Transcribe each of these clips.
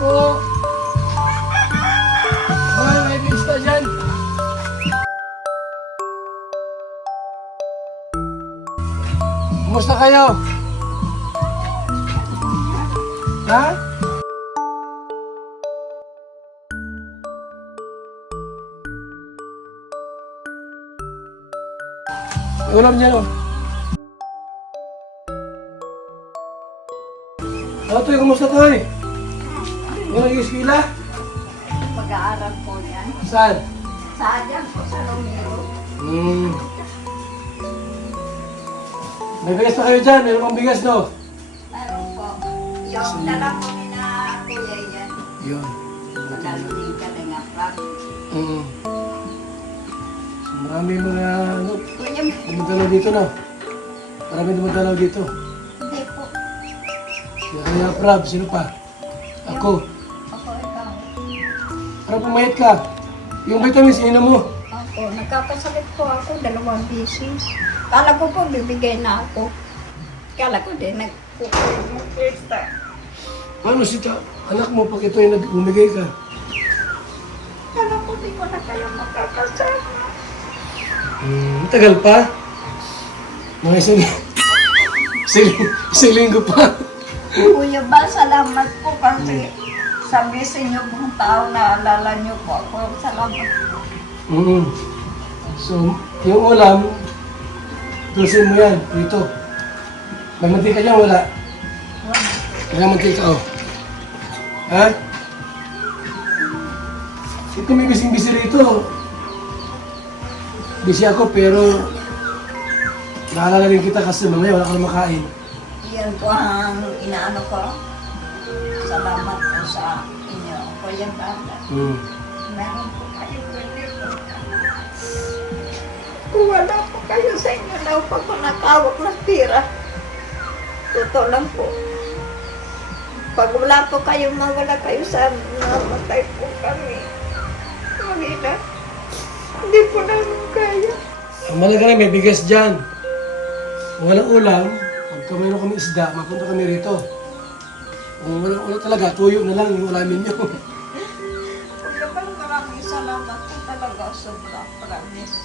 po. Hoy, may pista dyan. Kumusta kayo? Ha? May ulam niya, no? Toy, kumusta, Toy? Yung nag-iskila? Mag-aaral po yan. Saan? Sayang po sa Romero. May bigas na kayo dyan. Meron pang bigas, no? Meron po. Yung dala po ni na kuya yan. Yun. Madali ka na nga, promise. So, marami mga, ano, Kuya, dumadalaw dito, no? Marami dumadalaw dito. hindi po. Kaya, Prab, sino pa? Ako. Ako ikaw. Para pumayat ka. Yung vitamins, inom mo. Ako, nagkakasakit po ako, 2 beses. Kala ko po, bibigay na ako. Kala ko din, nagpupunta. Paano sita? Anak mo, pag ito ay nag-umigay ka. Kala ko di ko na kayo makakasama. Tagal pa. Mga isang linggo pa. Kuya ba, salamat po kasi sa message niyo pong tao na alala niyo po ako. Salamat po. So, yung ulam, tusin mo yan, dito. May mantika dyan, wala. May mantika, oh. Ha? Ito may bising-bisi rito. Busy ako, pero naalala rin kita kasi mamaya wala ka na makain. Yan po ang inaano ko. Salamat po sa inyo. Kuya Bata. Meron po kayo pwede po. Kung wala po kayo sa inyo daw pag nakawak ng tira. Totoo lang po. Pag wala po kayo, mawala kayo sa namatay po kami. Mahina. Hindi po namin kaya. Ang malaga na may bigas dyan. Kung walang ulam, pagka mayroon kami isda, mapunta kami rito. Kung walang ulam talaga, tuyo na lang yung ulamin nyo. Kuya Bal, maraming salamat po talaga. Sobra, promise.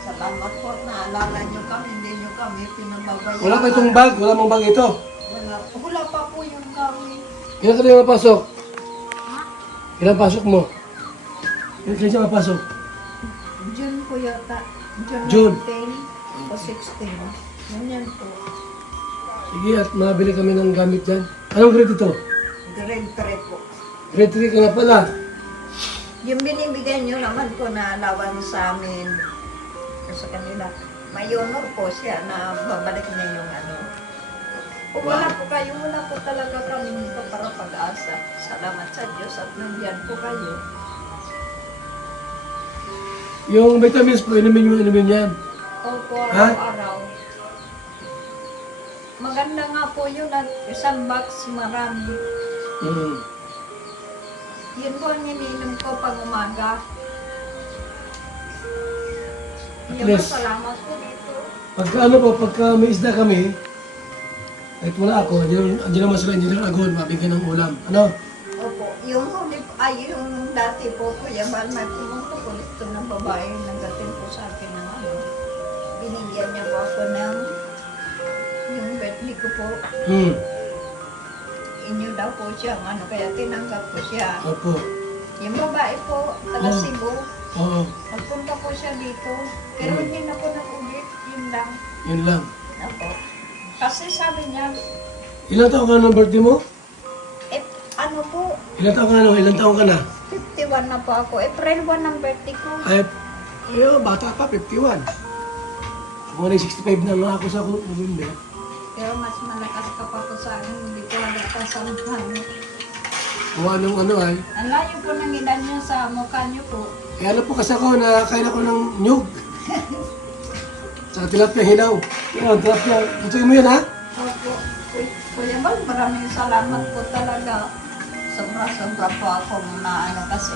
Salamat po. Naalala nyo kami, hindi nyo kami pinababayaan. Wala pa itong bag, wala mang bag ito. Wala pa po yung kami. Ilan ka na mapasok? Ilan pasok mo? Ilan siya mapasok? June po yata. June. 19 o 16. Ganyan po. Sige, at mabili kami ng gamit dyan. Anong grade ito? Grade 3 po. Grade 3 ka na pala. Yung binibigyan nyo naman po na alawan sa amin sa kanila. May honor po siya na babalik niya yung ano. Kung wala po kayo, wala po talaga kami dito para pag-asa. Salamat sa Diyos at nandiyan po kayo. Yung vitamins po, inumin yan. Opo, Ha? araw-araw. Maganda nga po yun at isang box marami. Yun po ang iniinom ko pag umaga. Yung least, salamat po dito. Pagka ano po, pagka may isda kami, kahit wala ako, andyan naman sila, Engineer Agon, mabigyan ng ulam. Ano? Opo, yung huli, ay yung dati po, Kuya Bal, may pumunta po ito ng babae, nagdating po sa akin ng ano. Binigyan niya po ako ng yung birthday ko po. Inyo daw po siya, ano, kaya tinanggap ko siya. Opo. Yung babae po, taga Cebu, Oo. nagpunta po siya dito. Pero hindi na po nag-ulit, yun lang. Yun lang. Opo. Kasi sabi niya, Ilang taon ka na ng birthday mo? ano po, Ilang taon ka na? Ilang taon ka na? 51 na po ako. April 1 ang birthday ko. Ay, bata pa, 51. Ako na 65 na nga ako sa November. Pero mas malakas ka pa po sa akin, hindi ko nagkasampahan. Kung anong ano ay. Ang layo po ng edad niya sa mukha niyo po. Kaya ano po kasi ako, nakakain ako ng nyug. Sa tilapia hilaw. Yan, tilapia. Lutuin mo yan, ha? Opo. Kuya Bal, maraming salamat po talaga. Sobra-sobra po ako na ano kasi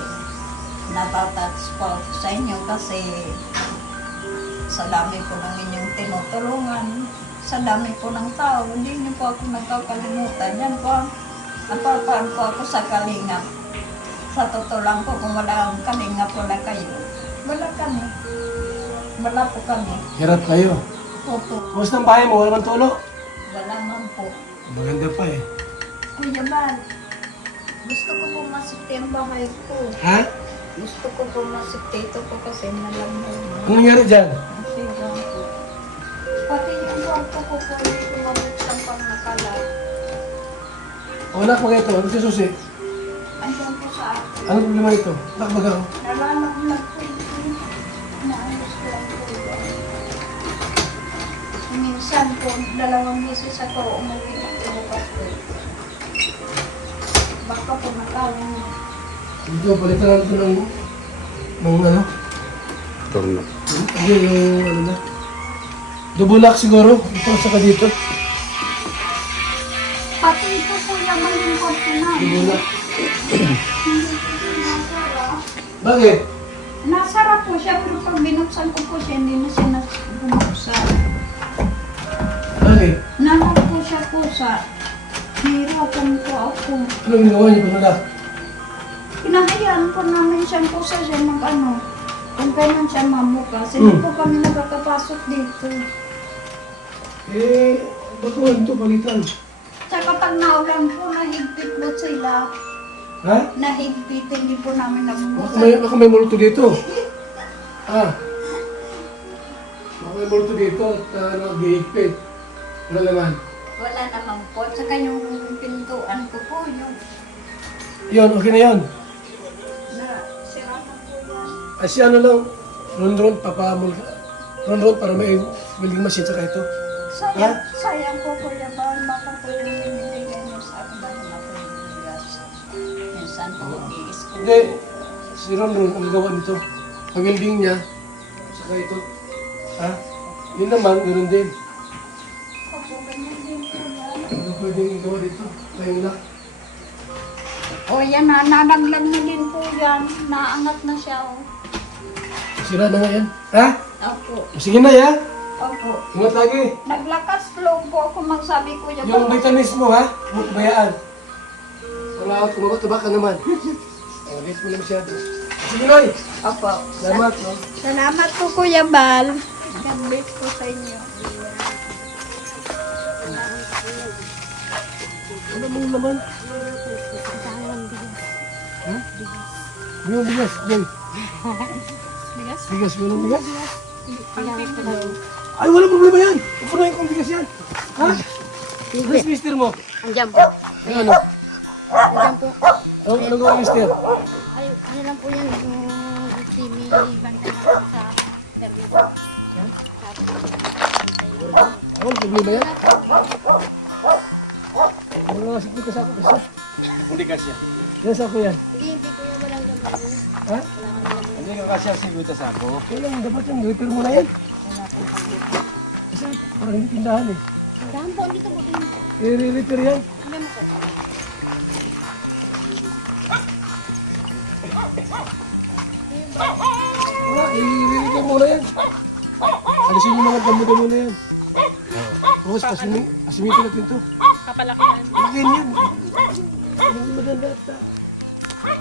natatats po ako sa inyo kasi sa dami po ng inyong tinutulungan, sa dami po ng tao, hindi niyo po ako nagkakalimutan. Yan po ang Napapaan po ako sa kalingap. Sa totoo lang po, kung wala ang kalingap, wala kayo. Wala kami. Wala po kami. Hirap kayo. Opo. Kumusta ang bahay mo? Wala mang tulo? Wala man po. Maganda pa eh. Kuya Bal, gusto ko pumasok yung bahay ko. Ha? Gusto ko pumasok dito ko kasi nalamay mo. Anong nangyari dyan? Pati yung kwarto ko po, hindi ko mabuksan pang nakala. Wala ko ito. Ano si Susi? Andyan po sa akin. Anong problema ito? Nakbaga ko. Nalalaglag po ito. Naayos ko lang po ito. Minsan po, 2 beses ako umuwi at umupas po. Baka po nakawin. Dito, palitan natin ito ng ano? Torno. Hindi, yung ano na. Dubulak siguro. Ito, saka dito. Pati ito po yung malingkod ko na. Dubulak. Hindi po siya nasara. Bakit? Nasara po siya, pero pag binuksan ko po siya, hindi na siya bumuksan. Bakit? Nanak po siya po sa hirapan po ako. Anong ginawa niyo pag nalak? Pinahayaan po namin siyang pusa siya mag-ano. Kung kailan siya mamukas, hindi po kami nakakapasok dito. Eh, ba't mo ito palitan? Tsaka pag naulan po, nahigpit po sila. Ha? Nahigpit, hindi po namin Baka may multo dito. Ah. Baka may multo dito at nag-iigpit. Wala naman. Wala naman po. Tsaka yung pintuan ko po, yung Yun, okay na yan. na sira na po yan. Ay, si ano lang, ron-ron, papamul ka. Ron-ron para may building machine saka ito. Sayang, sayang po Kuya Bal, baka po yung binibigay niyo sa akin dahil ako yung bigas. Minsan po mag-i-school. Hindi, si ron-ron ang gawa nito. Pag-building niya, saka ito. Ha? Yun naman, ganoon din. Opo, ganyan din po yan. Ano pwedeng igawa dito? Kayong lock. O yan na, nadaglag na din po yan. Naangat na siya o. Sira na nga yan. Ha? Opo. Sige na, ya. Opo. Ingat lagi. Naglakas loob po ako magsabi Kuya Yung Bal. vitamins mo, ha? Huwag bayaan. Wala, tumaba ka naman. Ulit mo na masyado. Sige, Noy. Opo. Salamat, no? Salamat po Kuya Bal. God bless po sa inyo. Ano mo naman? Ha? Yung bigas, Joy. Bigas? Bigas, walang bigas? Kailangan ko lang. Ay, wala problema yan. Upunahin kong bigas yan. Ha? Ano mister mo? Andiyan po. Ay, ano? Andiyan po. Ano gawin mister? Ay, ano lang po yan, yung simi bantay na po sa service. Ano, problema yan? Wala nga sikli ka sa ako kasi. Hindi kasya. Yan sa ako yan. Hindi po yung walang gamitin. Ha? Hindi ka kasya siguro sa ako. Okay lang, dapat yan. Repair mo na yan. Kasi parang hindi tindahan eh. Dahan po, dito po din. I-repair yan. Ano mo po? Wala, i-repair mo na yan. Alisin yung mga damo-damo na yan. Tapos pasimito natin to. Kapalakihan. Lagyan yan. Hindi maganda at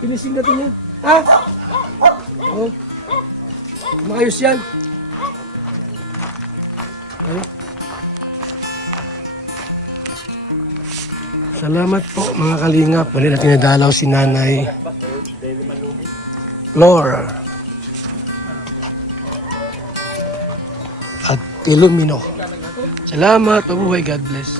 pinising natin yan. Ha? Oo. Maayos yan. Ano? Salamat po mga kalingap. Mali natin nadalaw si Nanay Flor at Ilumino. Salamat. Mabuhay. God bless.